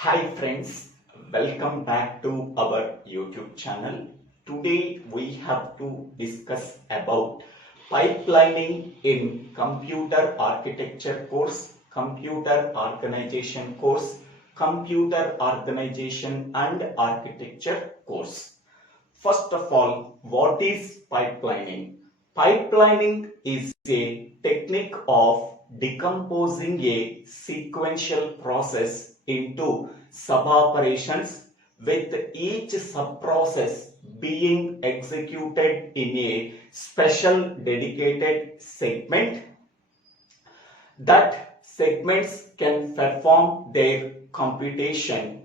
Hi friends, welcome back to our YouTube channel. Today we have to discuss about pipelining in computer architecture course, computer organization course, computer organization and architecture course. First of all, what is pipelining? Pipelining is a technique of decomposing a sequential process into sub-operations with each sub-process being executed in a special dedicated segment. That segments can perform their computation.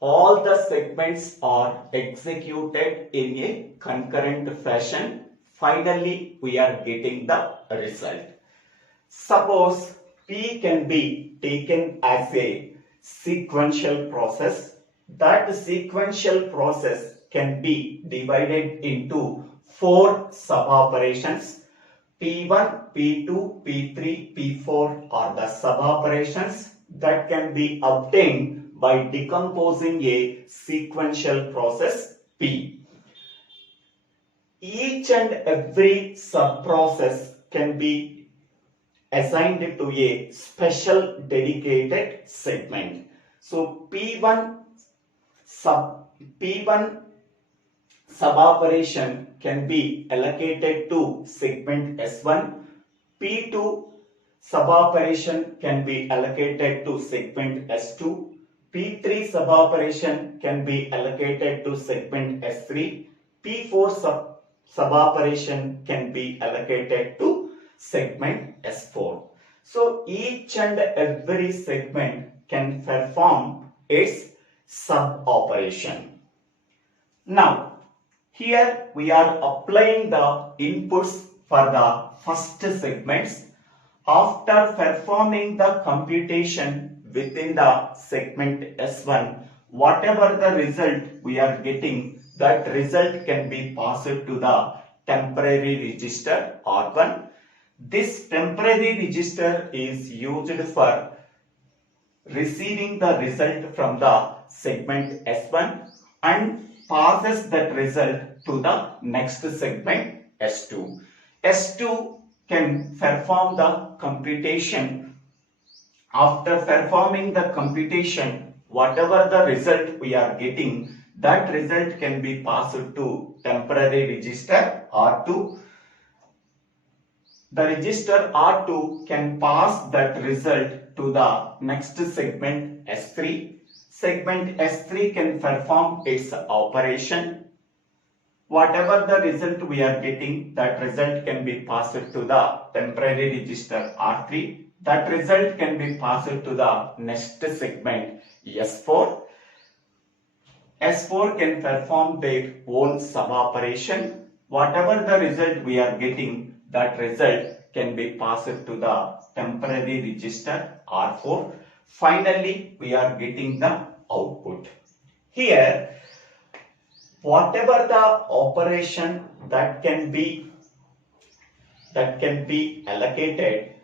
All the segments are executed in a concurrent fashion. Finally, we are getting the result. Suppose P can be taken as a sequential process. That sequential process can be divided into 4 sub-operations. P1, P2, P3, P4 are the sub-operations that can be obtained by decomposing a sequential process P. Each and every sub-process can be assigned to a special dedicated segment. So P1 sub-operation can be allocated to segment S1. P2 sub-operation can be allocated to segment S2. P3 sub-operation can be allocated to segment S3. P4 sub-operation can be allocated to segment S4. So each and every segment can perform its sub-operation. Now, here we are applying the inputs for the first segments. After performing the computation within the segment S1, whatever the result we are getting, that result can be passed to the temporary register R1. This temporary register is used for receiving the result from the segment S1 and passes that result to the next segment S2. S2 can perform the computation. After performing the computation, whatever the result we are getting, that result can be passed to temporary register R2. The register R2 can pass that result to the next segment S3. Segment S3 can perform its operation. Whatever the result we are getting, that result can be passed to the temporary register R3. That result can be passed to the next segment S4. S4 can perform their own sub-operation. Whatever the result we are getting, that result can be passed to the temporary register R4. Finally, we are getting the output. Here, whatever the operation that can be allocated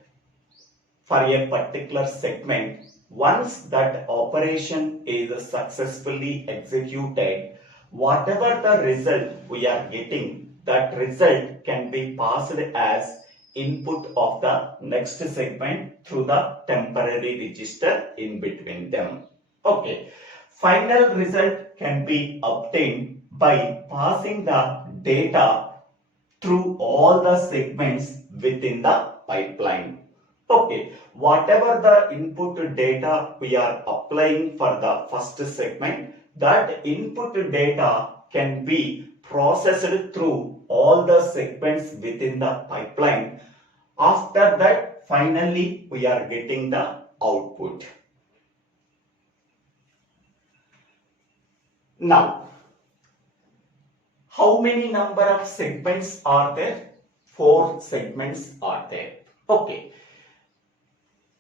for a particular segment, once that operation is successfully executed, whatever the result we are getting, that result can be passed as input of the next segment through the temporary register in between them. Okay. Final result can be obtained by passing the data through all the segments within the pipeline. Okay, whatever the input data we are applying for the first segment, that input data can be processed through all the segments within the pipeline. After that, finally, we are getting the output. Now, how many number of segments are there? 4 segments are there. Okay.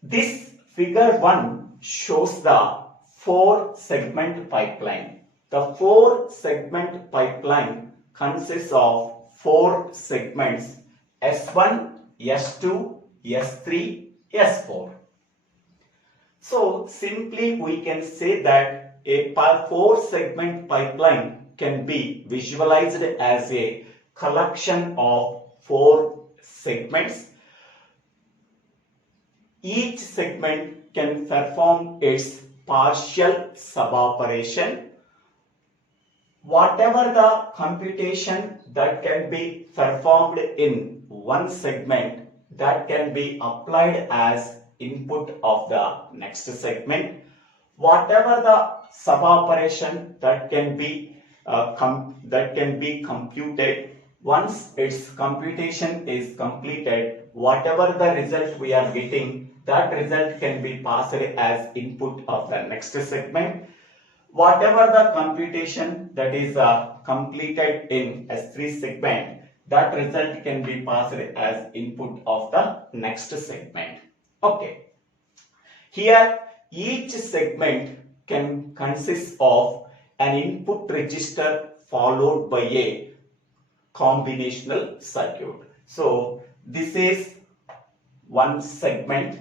This figure 1 shows the 4 segment pipeline. The 4 segment pipeline consists of 4 segments S1, S2, S3, S4. So simply we can say that a 4-segment pipeline can be visualized as a collection of 4 segments. Each segment can perform its partial suboperation. Whatever the computation that can be performed in one segment, that can be applied as input of the next segment. Whatever the suboperation that can be computed, once its computation is completed, whatever the result we are getting, that result can be passed as input of the next segment. Whatever the computation that is completed in S3 segment, that result can be passed as input of the next segment. Okay. Here each segment can consist of an input register followed by a combinational circuit. So this is one segment.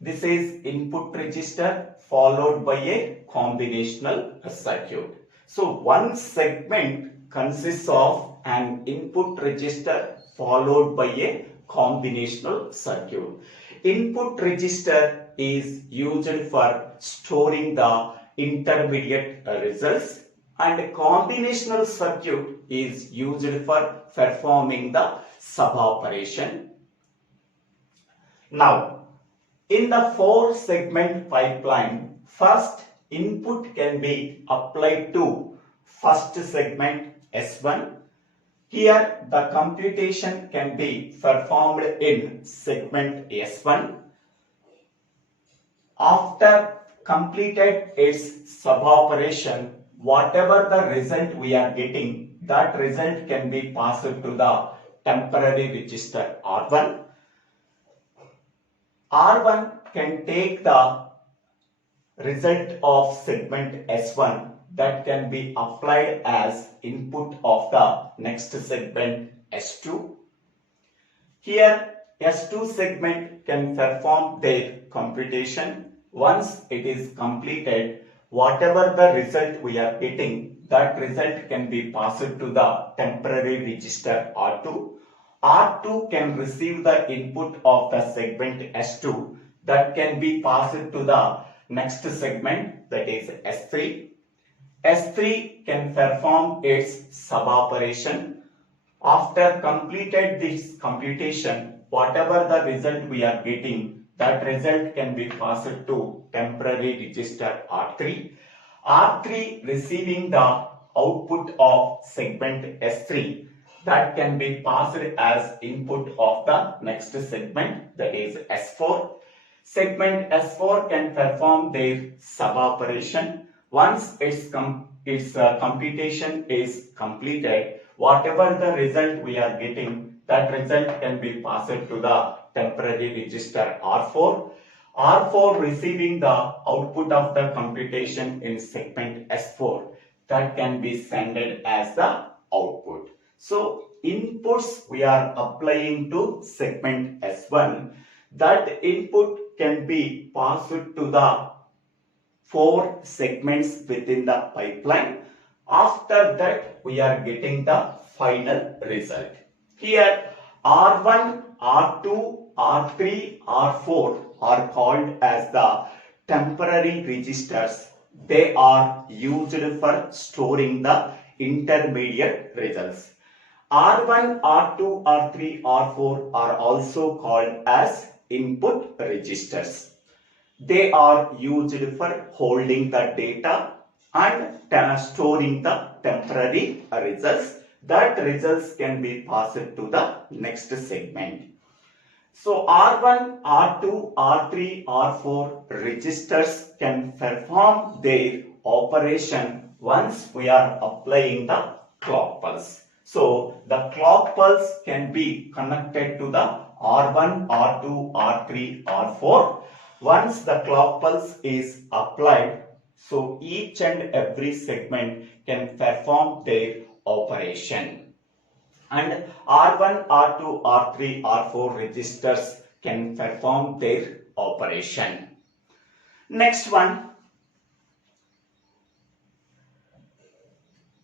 This is input register followed by a combinational circuit. So one segment consists of an input register followed by a combinational circuit. Input register is used for storing the intermediate results, and combinational circuit is used for performing the suboperation. Now, in the 4-segment pipeline, first input can be applied to first segment S1. Here the computation can be performed in segment S1. After completed its suboperation, whatever the result we are getting, that result can be passed to the temporary register R1. R1 can take the result of segment S1 that can be applied as input of the next segment S2. Here S2 segment can perform their computation. Once it is completed, whatever the result we are getting, that result can be passed to the temporary register R2. R2 can receive the input of the segment S2 that can be passed to the next segment, that is S3. S3 can perform its suboperation. After completed this computation, whatever the result we are getting, that result can be passed to temporary register R3. R3 receiving the output of segment S3 that can be passed as input of the next segment, that is S4. Segment S4 can perform their suboperation. Once its computation is completed, whatever the result we are getting, that result can be passed to the temporary register R4. R4 receiving the output of the computation in segment S4 that can be sent as the output. So inputs we are applying to segment S1, that input can be passed to the 4 segments within the pipeline. After that we are getting the final result. Here R1, R2, R3, R4 are called as the temporary registers. They are used for storing the intermediate results. R1, R2, R3, R4 are also called as input registers. They are used for holding the data and storing the temporary results. That results can be passed to the next segment. So R1, R2, R3, R4 registers can perform their operation once we are applying the clock pulse. So the clock pulse can be connected to the R1, R2, R3, R4. Once the clock pulse is applied, so each and every segment can perform their operation. And R1, R2, R3, R4 registers can perform their operation. Next one,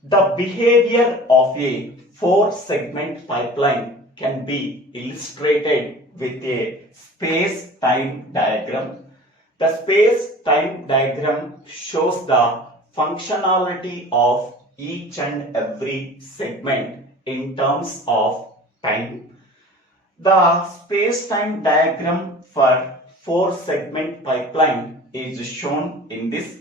the behavior of a 4-segment pipeline can be illustrated with a space-time diagram. The space-time diagram shows the functionality of each and every segment in terms of time. The space-time diagram for 4-segment pipeline is shown in this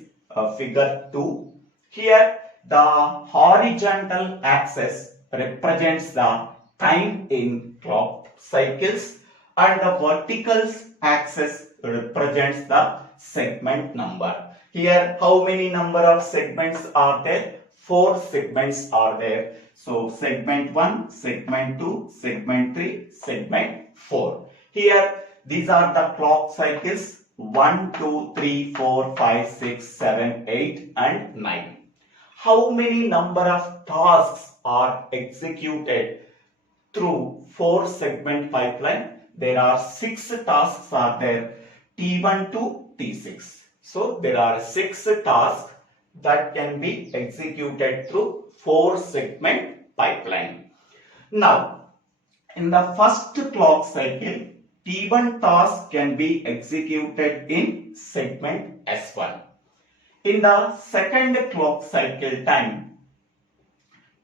figure 2. Here the horizontal axis represents the time in clock cycles and the vertical axis represents the segment number. Here how many number of segments are there? 4 segments are there. So segment 1, segment 2, segment 3, segment 4. Here these are the clock cycles 1, 2, 3, 4, 5, 6, 7, 8 and 9. How many number of tasks are executed through 4-segment pipeline? There are 6 tasks are there, T1 to T6. So there are 6 tasks that can be executed through 4-segment pipeline. Now, in the first clock cycle, T1 task can be executed in segment S1. In the second clock cycle time,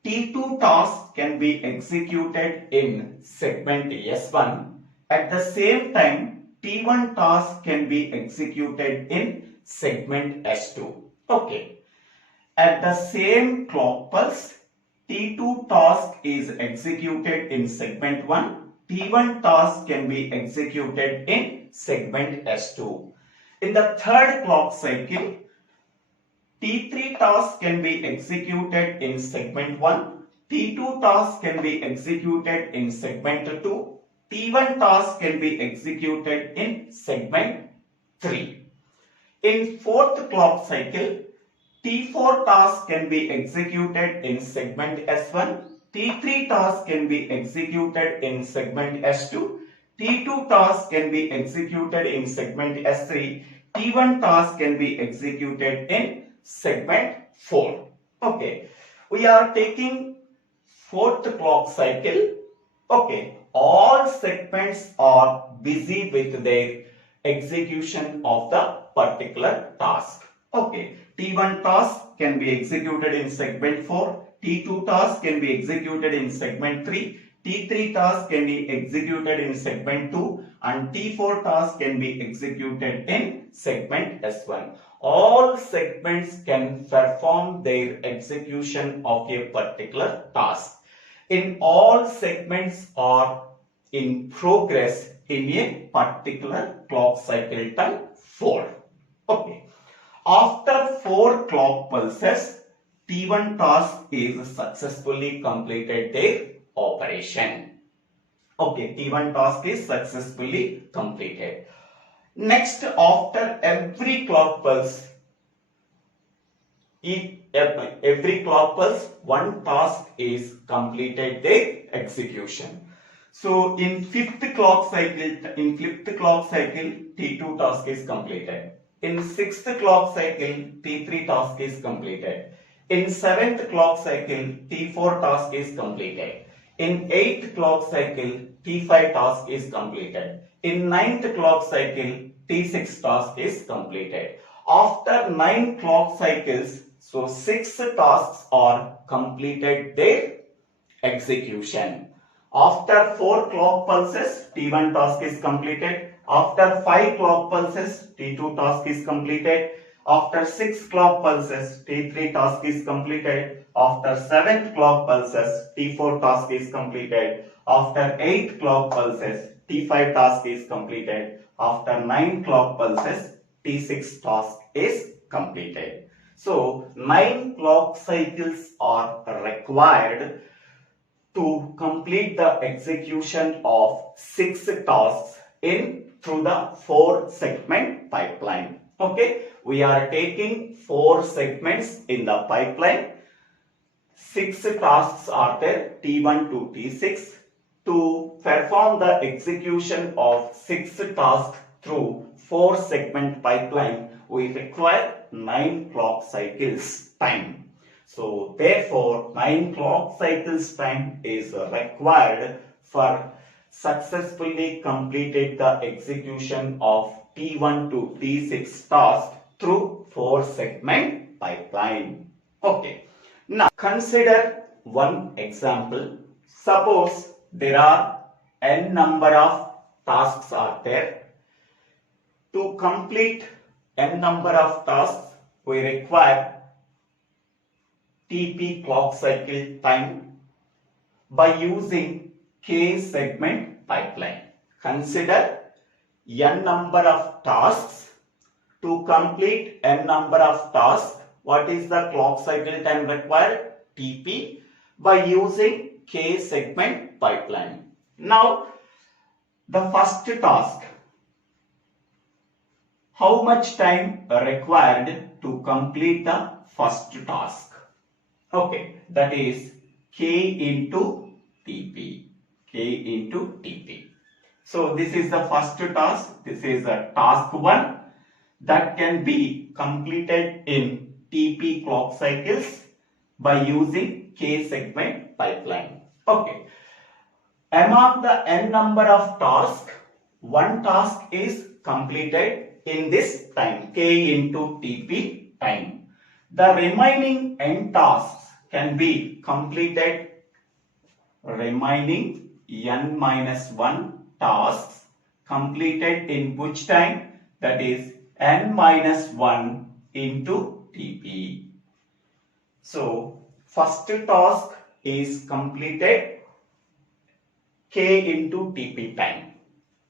T2 task can be executed in segment S1. At the same time, T1 task can be executed in segment S2. Okay. At the same clock pulse, T2 task is executed in segment 1. T1 task can be executed in segment S2. In the third clock cycle, T3 task can be executed in segment 1. T2 task can be executed in segment 2. T1 task can be executed in segment 3. In fourth clock cycle, T4 task can be executed in segment S1. T3 task can be executed in segment S2. T2 task can be executed in segment S3. T1 task can be executed in segment 4. Okay. We are taking fourth clock cycle. Okay. All segments are busy with their execution of the particular task. Okay. T1 task can be executed in segment 4. T2 task can be executed in segment 3. T3 task can be executed in segment 2 and T4 task can be executed in segment S1. All segments can perform their execution of a particular task. In all segments are in progress in a particular clock cycle time 4. Okay. After 4 clock pulses, T1 task is successfully completed their operation. Okay, T1 task is successfully completed. Next, after every clock pulse, one task is completed their execution. So in fifth clock cycle, T2 task is completed. In sixth clock cycle, T3 task is completed. In seventh clock cycle, T4 task is completed. In eighth clock cycle, T5 task is completed. In ninth clock cycle, T6 task is completed. After 9 clock cycles, so 6 tasks are completed their execution. After 4 clock pulses, T1 task is completed. After 5 clock pulses, T2 task is completed. After 6 clock pulses, T3 task is completed. After 7th clock pulses, T4 task is completed. After 8 clock pulses, T5 task is completed. After 9 clock pulses, T6 task is completed. So 9 clock cycles are required to complete the execution of 6 tasks through the 4 segment pipeline. Okay, we are taking 4 segments in the pipeline. 6 tasks are there, T1 to T6. To perform the execution of 6 tasks through 4 segment pipeline, we require 9 clock cycles time. So therefore 9 clock cycles time is required for successfully completed the execution of T1 to T6 task through 4 segment pipeline. Okay. Now consider one example. Suppose there are n number of tasks are there. To complete n number of tasks, we require TP clock cycle time by using K segment pipeline. Consider n number of tasks. To complete n number of tasks, what is the clock cycle time required? TP by using K segment pipeline. Now, the first task. How much time required to complete the first task? Okay, that is K into TP. K into TP. So this is the first task. This is a task 1 that can be completed in TP clock cycles by using K segment pipeline. Okay. Among the n number of tasks, one task is completed in this time, K into TP time. The remaining n tasks can be completed, remaining n minus 1 tasks completed in which time? That is n minus 1 into TP. So first task is completed K into TP time.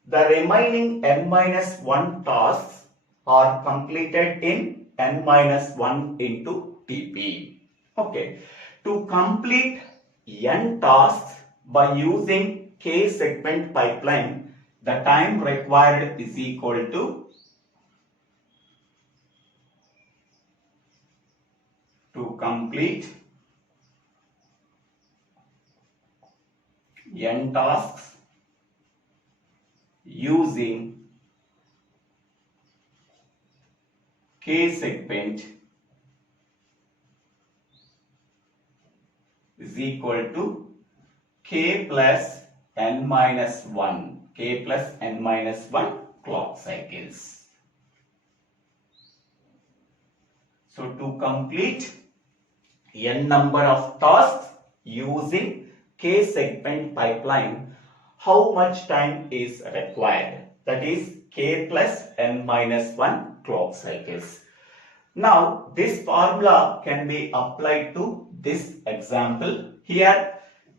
The remaining n minus 1 tasks are completed in n minus 1 into TP. Okay. To complete n tasks by using K segment pipeline, the time required is equal to complete n tasks using K segment is equal to K plus n minus 1. K plus n minus 1 clock cycles. So to complete n number of tasks using K segment pipeline, how much time is required? That is K plus n minus 1 clock cycles. Now this formula can be applied to this example. Here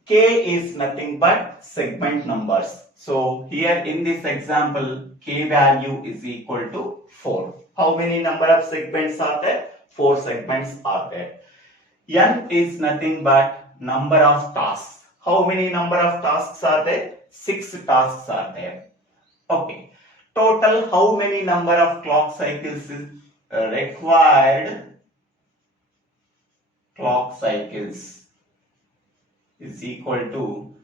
K is nothing but segment numbers. So here in this example, K value is equal to 4. How many number of segments are there? 4 segments are there. N is nothing but number of tasks. How many number of tasks are there? 6 tasks are there. Okay. Total how many number of clock cycles is required? Clock cycles is equal to,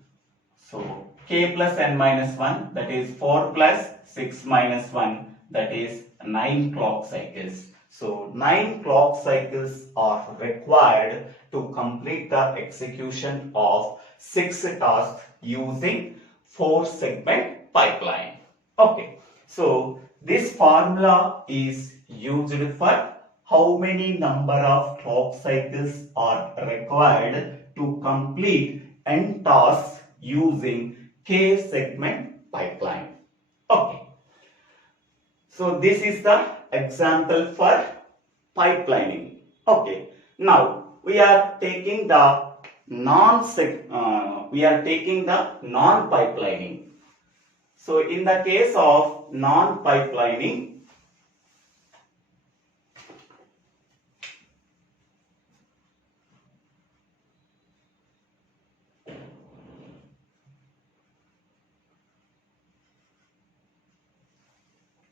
so K plus n minus 1, that is 4 plus 6 minus 1, that is 9 clock cycles. So 9 clock cycles are required to complete the execution of 6 tasks using 4 segment pipeline. Okay, so this formula is used for how many number of clock cycles are required to complete n tasks using K segment pipeline. Okay, so this is the example for pipelining. Okay, now we are taking the non-pipelining. So in the case of non-pipelining,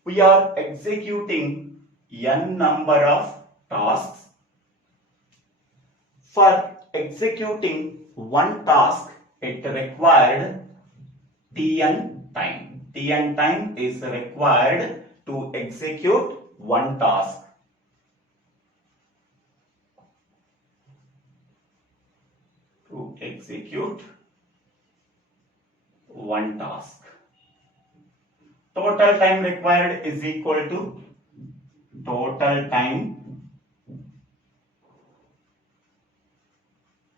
we are executing n number of tasks. For executing one task, it required Tn time. Tn time is required to execute one task. To execute one task. Total time required is equal to total time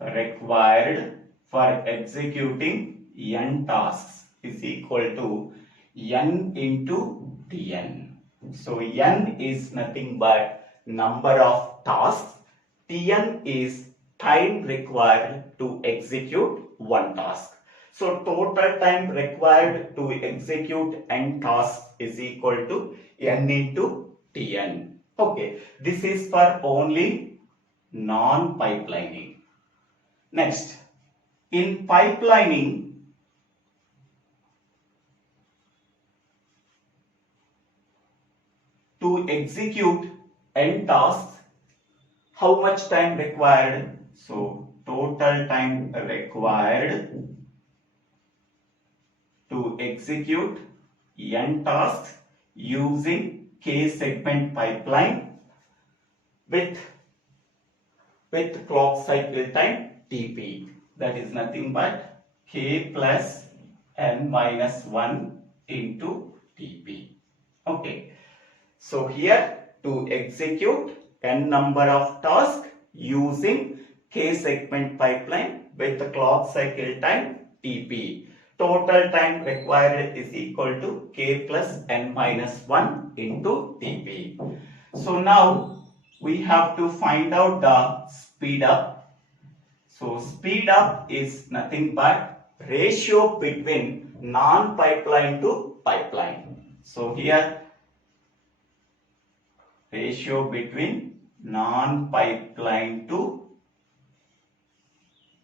required for executing n tasks is equal to n into Tn. So n is nothing but number of tasks. Tn is time required to execute one task. So total time required to execute n tasks is equal to n into Tn. Okay, this is for only non-pipelining. Next, in pipelining, to execute n tasks, how much time required? So total time required to execute n tasks using k segment pipeline with clock cycle time Tp. That is nothing but k plus n minus 1 into Tp. Okay. So here to execute n number of tasks using k segment pipeline with the clock cycle time Tp. Total time required is equal to k plus n minus 1 into Tp. So now we have to find out the speed up. So speed up is nothing but ratio between non-pipeline to pipeline. So here ratio between non-pipeline to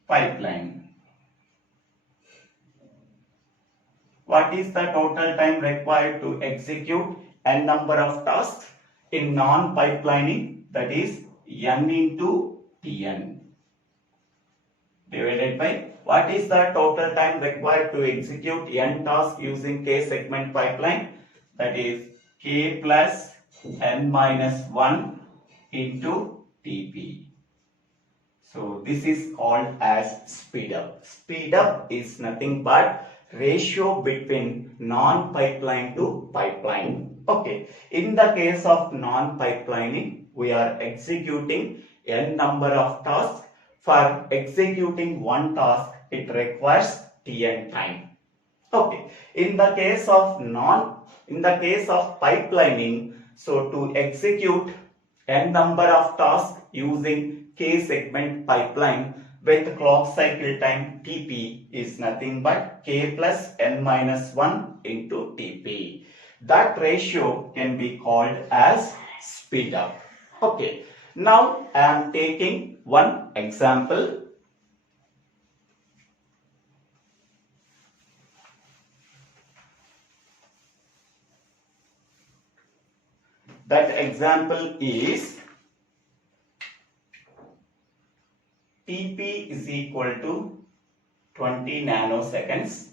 pipeline. What is the total time required to execute n number of tasks in non-pipelining? That is n into Tn divided by what is the total time required to execute n tasks using k segment pipeline? That is k plus n minus 1 into Tp. So this is called as speed up. Speed up is nothing but ratio between non-pipeline to pipeline. Okay, in the case of non-pipelining, we are executing n number of tasks. For executing one task, it requires Tn time. Okay, in the case of pipelining, so to execute n number of tasks using k segment pipeline with clock cycle time Tp is nothing but k plus n minus 1 into Tp. That ratio can be called as speed up. Okay, now I am taking one example. That example is Tp is equal to 20 nanoseconds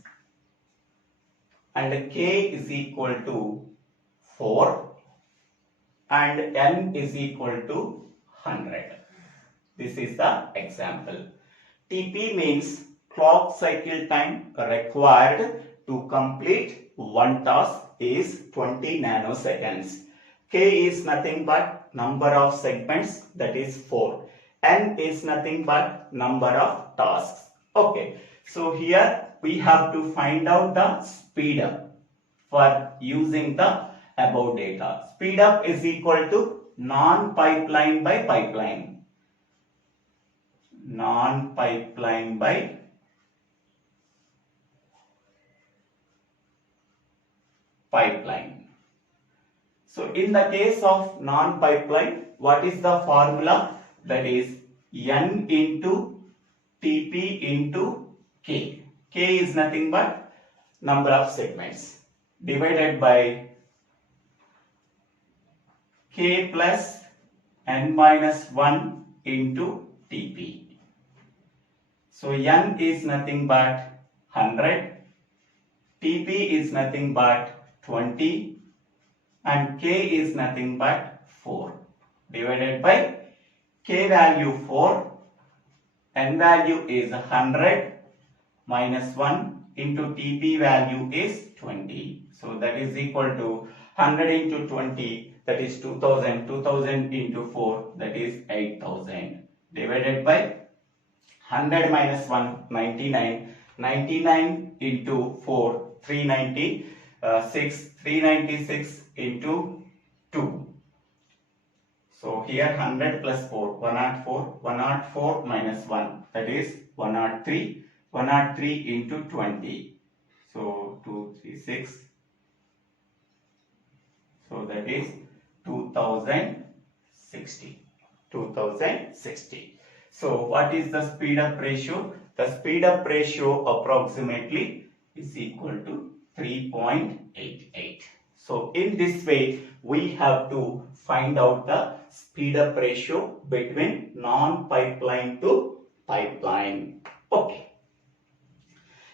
and K is equal to 4 and N is equal to 100. This is the example. Tp means clock cycle time required to complete one task is 20 nanoseconds. K is nothing but number of segments, that is 4. N is nothing but number of tasks. Okay, so here we have to find out the speed up for using the above data. Speed up is equal to non-pipeline by pipeline. Non-pipeline by pipeline. So in the case of non-pipeline, what is the formula? That is N into Tp into K. K is nothing but number of segments divided by K plus N minus 1 into Tp. So N is nothing but 100, Tp is nothing but 20 and k is nothing but 4 divided by k value 4, n value is 100 minus 1 into TP value is 20. So that is equal to 100 into 20, that is 2000, 2000 into 4, that is 8000 divided by 100 minus 1, 99, 99 into 4, 396, 396 into 2. So here 100 plus 4, 104, 104 minus 1, that is 103, 103 into 20. So 236. So that is 2060. 2060. So what is the speed up ratio? The speed up ratio approximately is equal to 3.88. So in this way we have to find out the speed up ratio between non-pipeline to pipeline. Okay.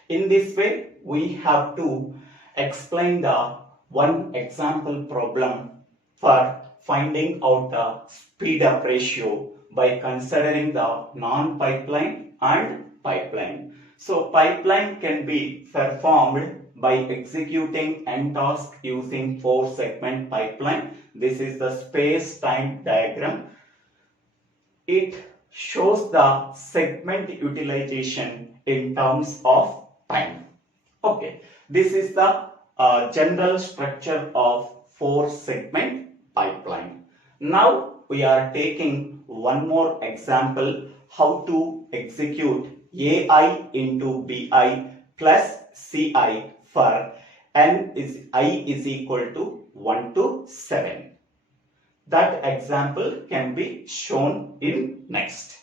In this way we have to explain the one example problem for finding out the speed up ratio by considering the non-pipeline and pipeline. So pipeline can be performed by executing n task using 4-segment pipeline. This is the space-time diagram. It shows the segment utilization in terms of time. Okay, this is the general structure of 4-segment pipeline. Now we are taking one more example how to execute AI into BI plus CI for I is equal to 1 to 7. That example can be shown in next.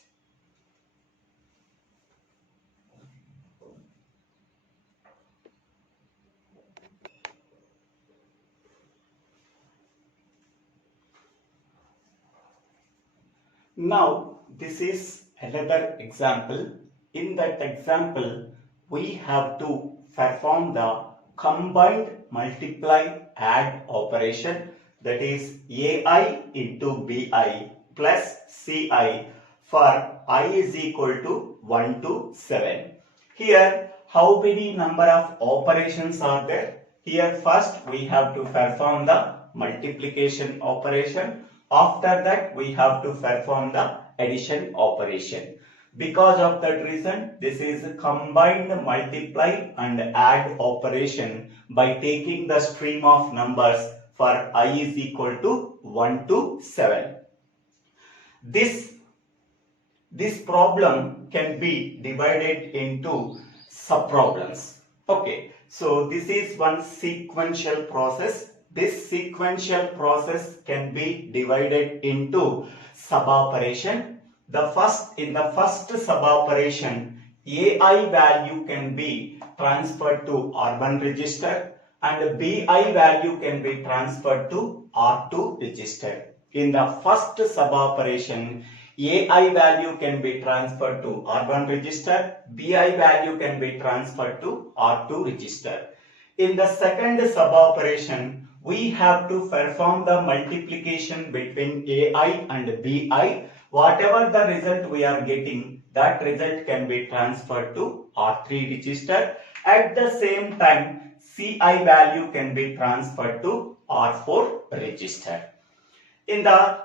Now this is another example. In that example we have to perform the combined multiply add operation, that is AI into BI plus CI for I is equal to 1 to 7. Here how many number of operations are there? Here first we have to perform the multiplication operation. After that we have to perform the addition operation. Because of that reason this is a combined multiply and add operation by taking the stream of numbers for I is equal to 1 to 7. This problem can be divided into sub-problems. Okay, so this is one sequential process. This sequential process can be divided into sub-operation. In the first sub-operation, AI value can be transferred to R1 register and BI value can be transferred to R2 register. In the first sub-operation, AI value can be transferred to R1 register, BI value can be transferred to R2 register. In the second sub-operation, we have to perform the multiplication between AI and BI. Whatever the result we are getting, that result can be transferred to R3 register. At the same time, CI value can be transferred to R4 register. In the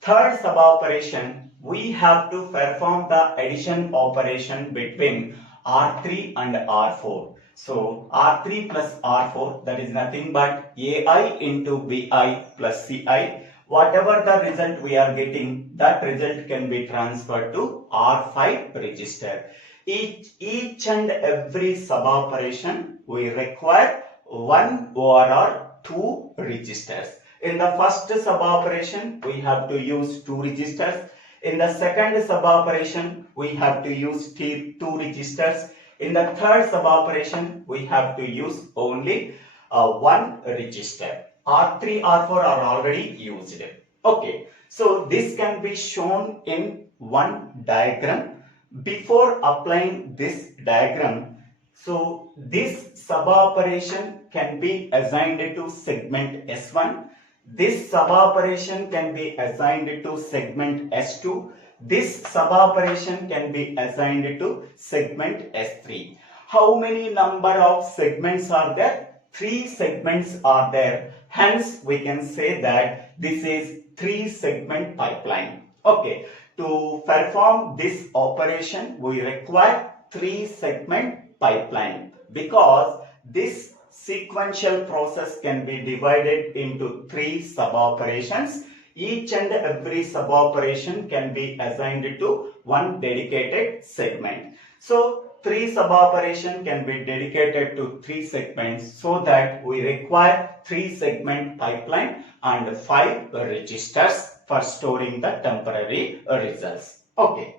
third sub-operation, we have to perform the addition operation between R3 and R4. So R3 plus R4, that is nothing but AI into BI plus CI. Whatever the result we are getting, that result can be transferred to R5 register. Each and every sub-operation we require one or two registers. In the first sub-operation, we have to use 2 registers. In the second sub-operation, we have to use 2 registers. In the third sub-operation, we have to use only 1 register. R3, R4 are already used. Okay, so this can be shown in one diagram. Before applying this diagram, so this sub-operation can be assigned to segment S1. This sub-operation can be assigned to segment S2. This sub-operation can be assigned to segment S3. How many number of segments are there? 3 segments are there. Hence, we can say that this is 3-segment pipeline. Okay. To perform this operation, we require 3-segment pipeline because this sequential process can be divided into 3 sub-operations. Each and every sub-operation can be assigned to one dedicated segment. So, 3 sub-operation can be dedicated to 3 segments, so that we require 3-segment pipeline and 5 registers for storing the temporary results. Okay.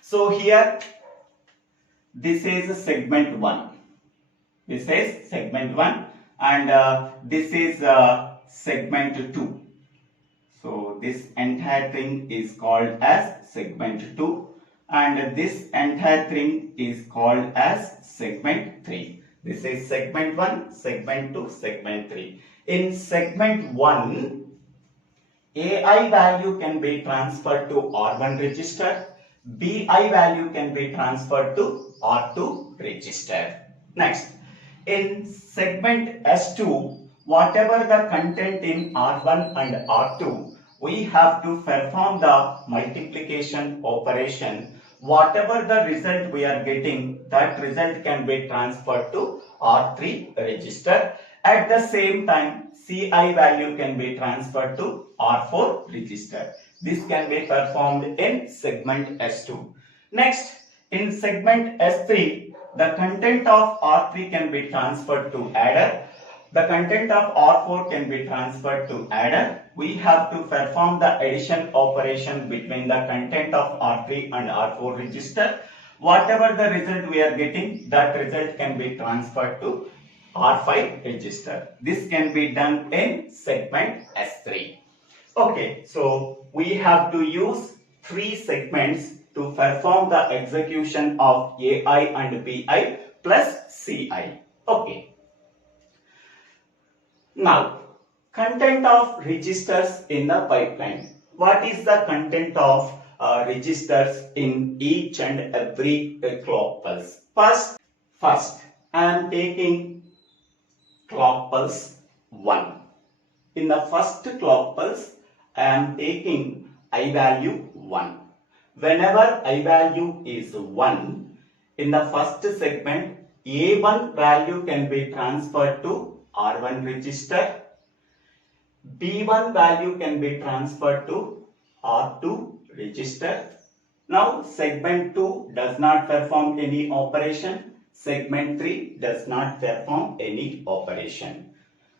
So, here this is segment 1. This is segment 1 and this is segment 2. So, this entire thing is called as segment 2 and this entire thing is called as segment 3. This is segment 1, segment 2, segment 3. In segment 1, AI value can be transferred to R1 register, BI value can be transferred to R2 register. Next, in segment S2, whatever the content in R1 and R2, we have to perform the multiplication operation. Whatever the result we are getting, that result can be transferred to R3 register. At the same time, CI value can be transferred to R4 register. This can be performed in segment S2. Next, in segment S3, the content of R3 can be transferred to adder. The content of R4 can be transferred to adder. We have to perform the addition operation between the content of R3 and R4 register. Whatever the result we are getting, that result can be transferred to R5 register. This can be done in segment S3. Okay, so we have to use 3 segments to perform the execution of AI and BI plus CI. Okay. Now, content of registers in the pipeline. What is the content of registers in each and every clock pulse? First, I am taking clock pulse 1. In the first clock pulse, I am taking I value 1. Whenever I value is 1, in the first segment, A1 value can be transferred to R1 register, B1 value can be transferred to R2 register. Now, segment 2 does not perform any operation. Segment 3 does not perform any operation.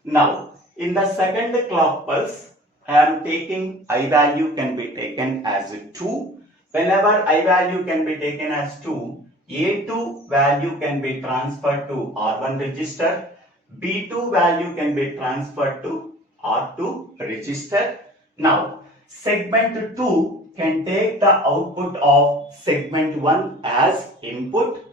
Now, in the second clock pulse, I am taking I value can be taken as 2. Whenever I value can be taken as 2, A2 value can be transferred to R1 register, B2 value can be transferred to R2 register. Now, segment 2 can take the output of segment 1 as input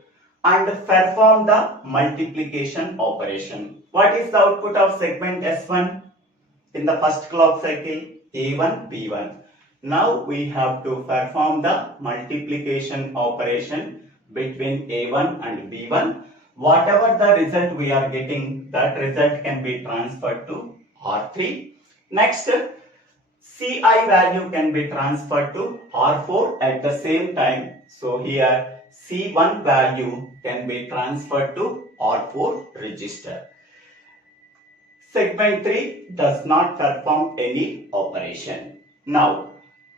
and perform the multiplication operation. What is the output of segment S1 in the first clock cycle? A1, B1. Now we have to perform the multiplication operation between A1 and B1. Whatever the result we are getting, that result can be transferred to R3. Next, CI value can be transferred to R4 at the same time. So here C1 value can be transferred to R4 register. Segment 3 does not perform any operation. Now,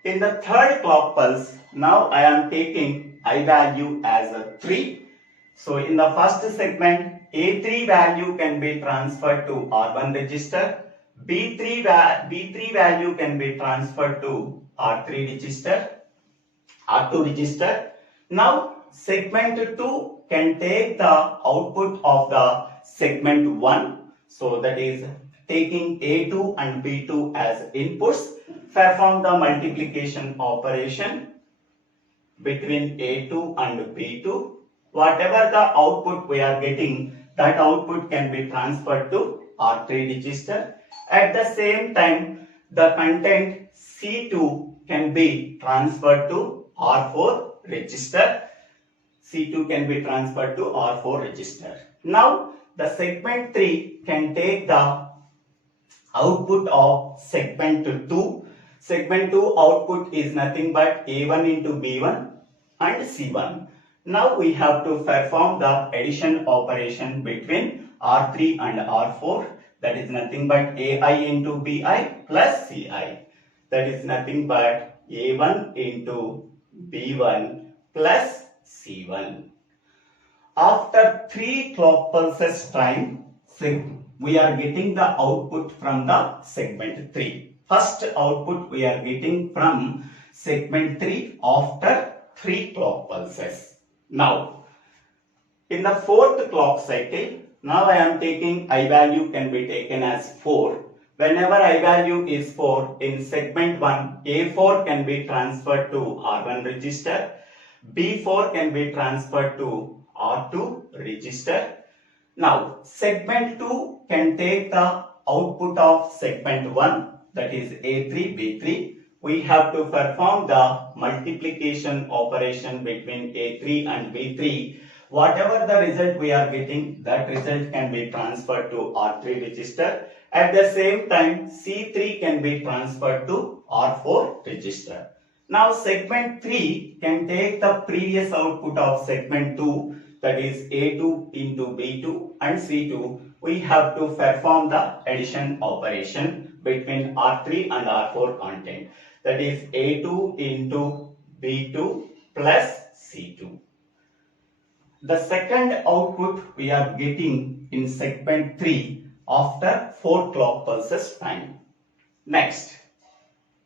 in the third clock pulse, now I am taking I value as a 3. So in the first segment, A3 value can be transferred to R1 register, B3 value can be transferred to R3 register, R2 register. Now segment 2 can take the output of the segment 1. So that is taking A2 and B2 as inputs, perform the multiplication operation between A2 and B2. Whatever the output we are getting, that output can be transferred to R3 register. At the same time, the content C2 can be transferred to R4 register. C2 can be transferred to R4 register. Now, the segment 3 can take the output of segment 2. Segment 2 output is nothing but A1 into B1 and C1. Now we have to perform the addition operation between R3 and R4. That is nothing but AI into BI plus CI. That is nothing but A1 into B1 plus C1. After 3 clock pulses time, we are getting the output from the segment 3. First output we are getting from segment 3 after 3 clock pulses. Now, in the 4th clock cycle, now I am taking I value can be taken as 4. Whenever I value is 4, in segment 1, A4 can be transferred to R1 register, B4 can be transferred to R2 register. Now, segment 2 can take the output of segment 1, that is A3, B3. We have to perform the multiplication operation between A3 and B3. Whatever the result we are getting, that result can be transferred to R3 register. At the same time, C3 can be transferred to R4 register. Now, segment 3 can take the previous output of segment 2, that is A2 into B2 and C2. We have to perform the addition operation between R3 and R4 content. That is A2 into B2 plus C2. The second output we are getting in segment 3 after 4 clock pulses time. Next,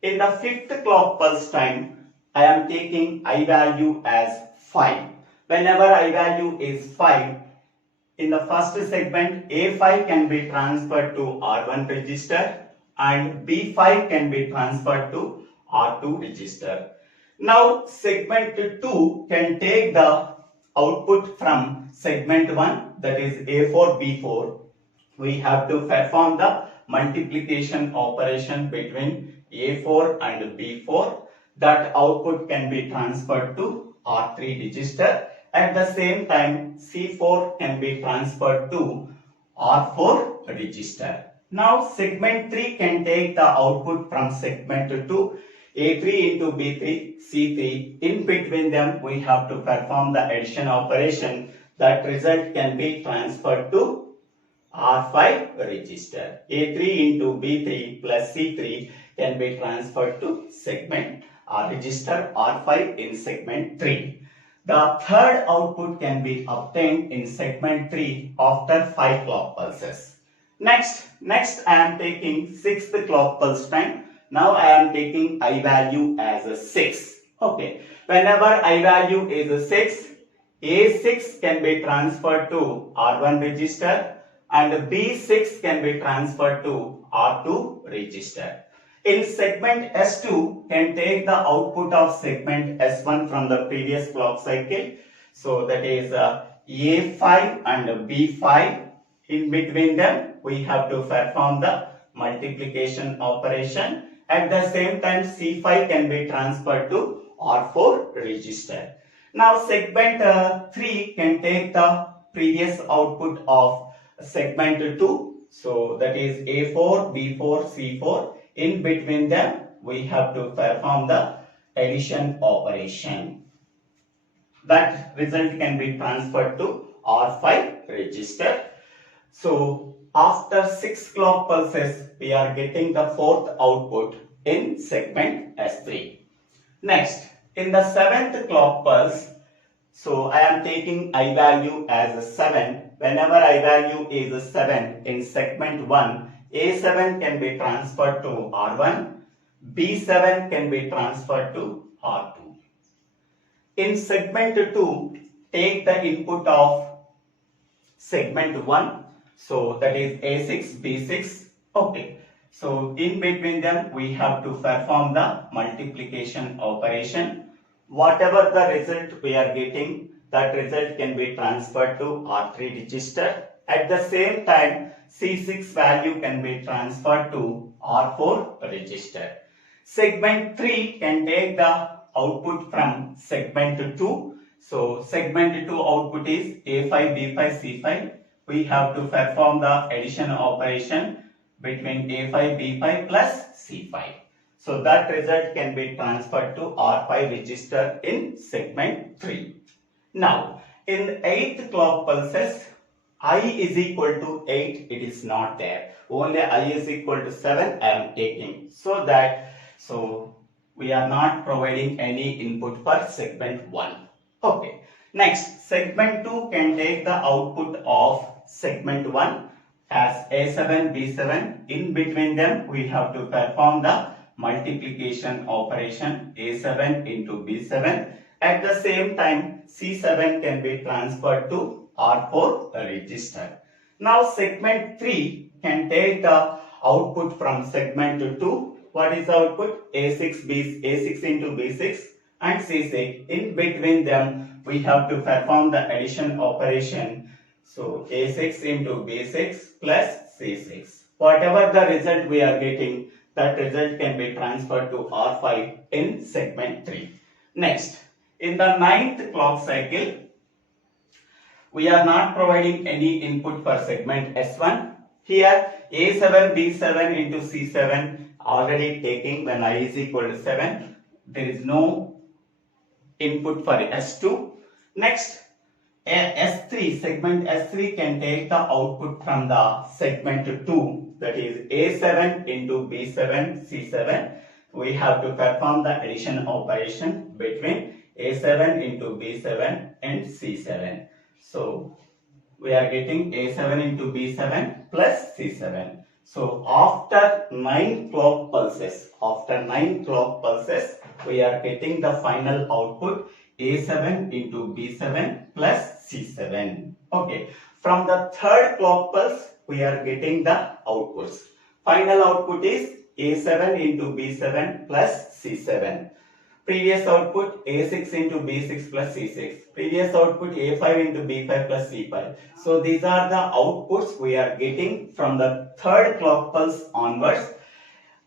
in the 5th clock pulse time, I am taking I value as 5. Whenever I value is 5, in the first segment, A5 can be transferred to R1 register and B5 can be transferred to R2 register. Now, segment 2 can take the output from segment 1, that is A4, B4. We have to perform the multiplication operation between A4 and B4. That output can be transferred to R3 register. At the same time, C4 can be transferred to R4 register. Now, segment 3 can take the output from segment 2, A3 into B3, C3. In between them, we have to perform the addition operation. That result can be transferred to R5 register. A3 into B3 plus C3 can be transferred to segment register R5 in segment 3. The third output can be obtained in segment 3 after 5 clock pulses. Next I am taking 6th clock pulse time. Now I am taking I value as a 6. Okay. Whenever I value is a 6, A6 can be transferred to R1 register and B6 can be transferred to R2 register. In segment S2 can take the output of segment S1 from the previous clock cycle. So that is A5 and B5. In between them, we have to perform the multiplication operation. At the same time, C5 can be transferred to R4 register. Now, segment 3 can take the previous output of segment 2. So that is A4, B4, C4. In between them, we have to perform the addition operation. That result can be transferred to R5 register. So, after 6 clock pulses, we are getting the 4th output in segment S3. Next, in the 7th clock pulse, so I am taking I value as a 7. Whenever I value is a 7 in segment 1, A7 can be transferred to R1, B7 can be transferred to R2. In segment 2, take the input of segment 1, so that is A6, B6. Okay, so in between them we have to perform the multiplication operation. Whatever the result we are getting, that result can be transferred to R3 register. At the same time, C6 value can be transferred to R4 register. Segment 3 can take the output from segment 2. So segment 2 output is A5, B5, C5. We have to perform the addition operation between A5, B5 plus C5. So that result can be transferred to R5 register in segment 3. Now, in 8th clock pulses, I is equal to 8, it is not there. Only I is equal to 7 I am taking. So we are not providing any input for segment 1. Okay. Next, segment 2 can take the output of segment 1 as A7, B7. In between them, we have to perform the multiplication operation A7 into B7. At the same time, C7 can be transferred to R4 register. Now segment 3 can take the output from segment 2. What is the output? A6 into B6 and C6. In between them, we have to perform the addition operation. So A6 into B6 plus C6. Whatever the result we are getting, that result can be transferred to R5 in segment 3. Next, in the 9th clock cycle, we are not providing any input for segment S1. Here A7, B7 into C7 already taking when I is equal to 7. There is no input for S2. Next, S3, segment S3 can take the output from the segment 2, that is A7 into B7, C7. We have to perform the addition operation between A7 into B7 and C7. So we are getting A7 into B7 plus C7. So after 9 clock pulses, we are getting the final output A7 into B7 plus C7. Okay. From the 3rd clock pulse, we are getting the outputs. Final output is A7 into B7 plus C7. Previous output A6 into B6 plus C6. Previous output A5 into B5 plus C5. So these are the outputs we are getting from the 3rd clock pulse onwards.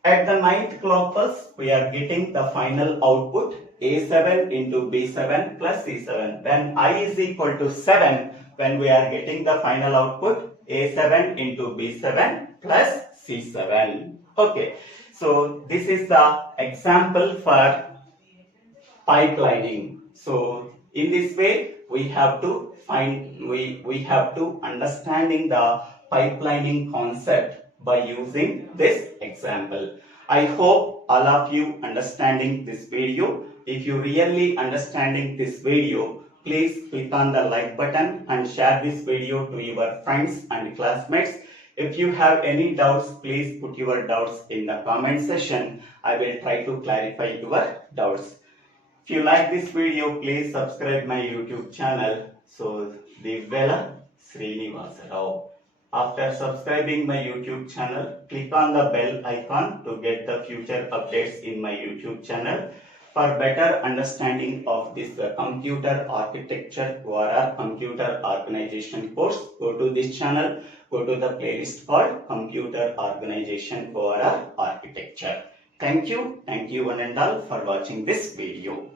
At the 9th clock pulse, we are getting the final output A7 into B7 plus C7. When I is equal to 7, when we are getting the final output A7 into B7 plus C7. Okay. So this is the example for pipelining. So in this way, we have to understanding the pipelining concept by using this example. I hope all of you understanding this video. If you really understanding this video, please click on the like button and share this video to your friends and classmates. If you have any doubts, please put your doubts in the comment section. I will try to clarify your doubts. If you like this video, please subscribe my YouTube channel. So, Divvela Srinivasa Rao. After subscribing my YouTube channel, click on the bell icon to get the future updates in my YouTube channel. For better understanding of this computer architecture or computer organization course, go to this channel, go to the playlist called Computer Organization or Architecture. Thank you one and all for watching this video.